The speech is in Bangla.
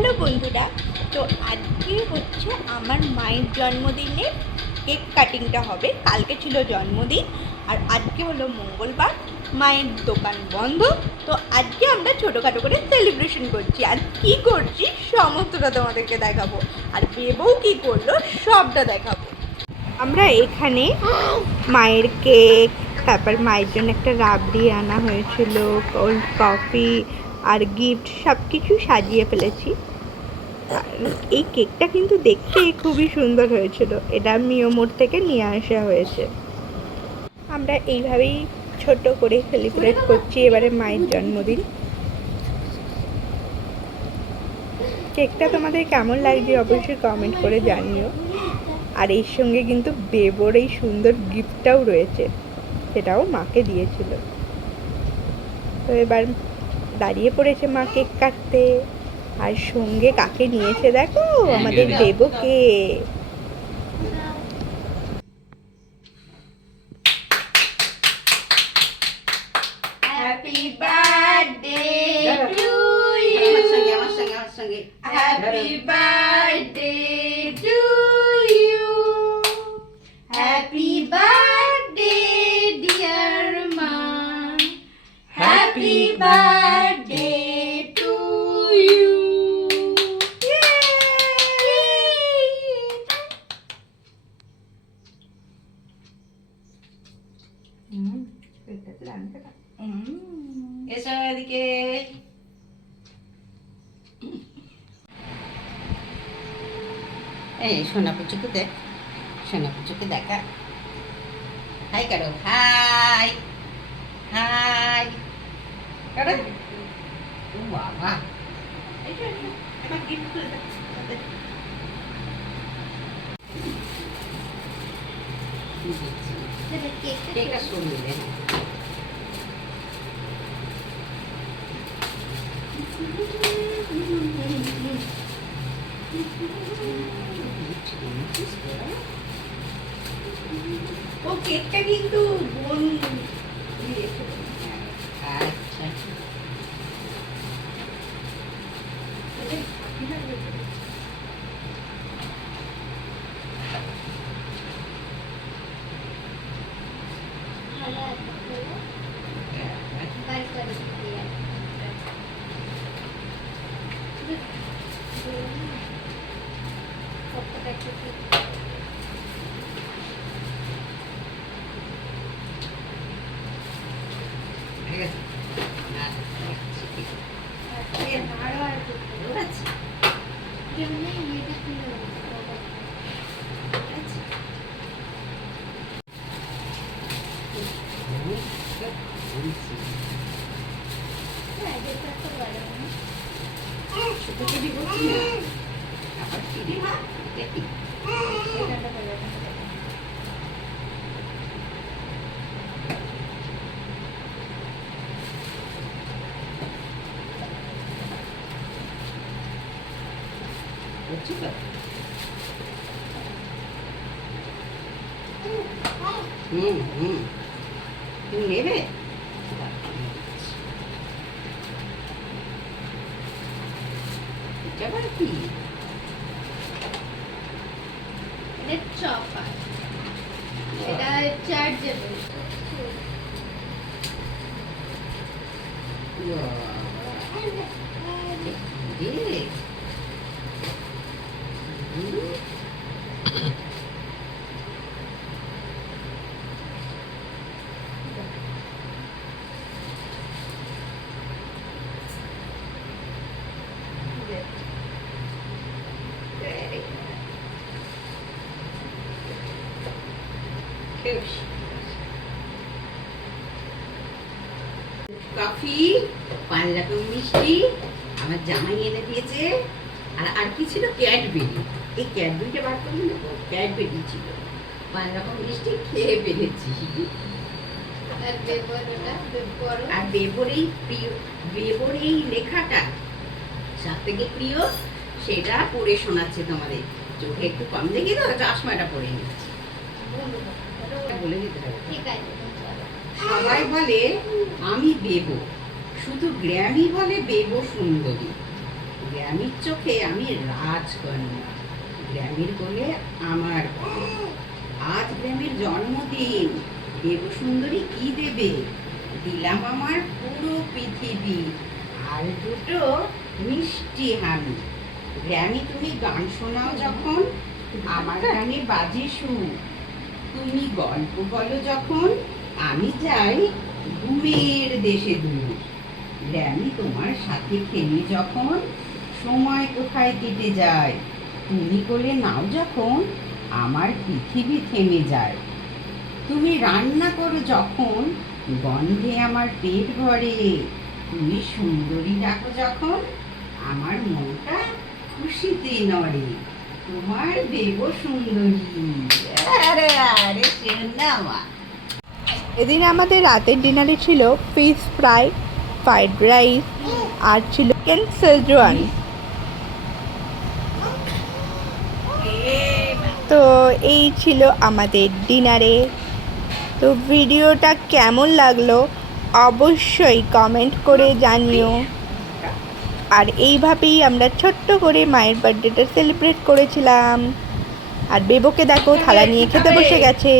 হ্যালো বন্ধুরা, তো আজকে হচ্ছে আমার মায়ের জন্মদিনে কেক কাটিংটা হবে। কালকে ছিল জন্মদিন আর আজকে হলো মঙ্গলবার, মায়ের দোকান বন্ধ। তো আজকে আমরা ছোটোখাটো করে সেলিব্রেশন করছি। আর কি করছি সমস্তটা তোমাদেরকে দেখাবো, আর বেবও কী করলো সবটা দেখাবো। আমরা এখানে মায়ের কেক, তারপর মায়ের জন্য একটা রাবড়ি আনা হয়েছিল, কোল্ড কফি আর গিফট সব কিছু সাজিয়ে ফেলেছি। আর এই কেকটা কিন্তু দেখতে খুবই সুন্দর হয়েছিল, এটা মিয়োমোর থেকে নিয়ে আসা হয়েছে। আমরা এইভাবেই ছোট করে সেলিব্রেট করছি এবারে মায়ের জন্মদিন। কেকটা তোমাদের কেমন লাগছে অবশ্যই কমেন্ট করে জানিও। আর এর সঙ্গে কিন্তু বেবোর এই সুন্দর গিফটটাও রয়েছে, সেটাও মাকে দিয়েছিল। তো এবার দাঁড়িয়ে পড়েছে মা কেক কাটতে, আর সঙ্গে কাকে নিয়েছে দেখো, আমাদের বেবোকে। Happy birthday to you, happy birthday to you, happy birthday dear মা, হ্যাপি বার্থডে টু ইউ। এসো এদিকে। এই সোনা পুচুকে দেখ, সোনা পুচুকে দেখা। হাই করো, হাই হাই করো। ও বাবা, এবার গিফট খুলে দাও। কেকটা সরিয়ে দে। ও কেকটা কিন্তু বোন দিয়েছে। আচ্ছা, ঠিক আছে। তুমি নেবে? এটা আবার কি? এটা চপার, এটা চার্জেবল। কফি, 5 রকম মিষ্টি আমার জামাই এনে দিয়েছে। আর আর কি ছিল? ক্যাডবেরি। এই ক্যাডবেরিটা বার করে নেবো। ক্যাডবেরি ছিল, 5 রকম মিষ্টি খেয়ে বেড়েছি। আর বেবোর এই প্রিয়, বেবোর এই লেখাটা সব থেকে প্রিয়, সেটা পড়ে শোনাচ্ছে তোমাদের। চোখে একটু কম দেখি তো, চশমাটা পরে নিচ্ছি, বলে দিতে হবে। সবাই বলে আমি বেবো, শুধু গ্র্যামি বলে বেবো সুন্দরী। গ্রামীর চোখে আমি রাজকন্যা, গ্রামীর কোলে আমার বর। আজ গ্রামীর জন্মদিন, দেবসুন্দরী কি দেবে? দিলাম আমার পুরো পৃথিবী আর দুটো মিষ্টি হামি। গ্রামী তুমি গান শোনাও যখন, আমার গানে বাজে সুর। তুমি গল্প বলো যখন, আমি যাই ঘুমের দেশে দূর। গ্রামী তোমার সাথে খেলি যখন, সময় কোথায় কেটে যায়। তুমি কোলে নাও যখন, আমার পৃথিবী থেমে যায়। তুমি রান্না করো যখন, গন্ধে আমার পেট ভরে। তুমি সুন্দরী ডাকো যখন, আমার মনটা খুশিতে নড়ে। তোমার দেব সুন্দরী। আরে আরে সোনামা। এদিন আমাদের রাতের ডিনারে ছিল ফিশ ফ্রাই, ফ্রাইড রাইস আর ছিল চিকেন শেজওয়ান। তো এই ছিল আমাদের ডিনারে। তো ভিডিওটা কেমন লাগলো অবশ্যই কমেন্ট করে জানিও। আর এইভাবেই আমরা ছোট্ট করে মায়ের বার্থডেটা সেলিব্রেট করেছিলাম। আর বেবোকে দেখো থালা নিয়ে খেতে বসে গেছে।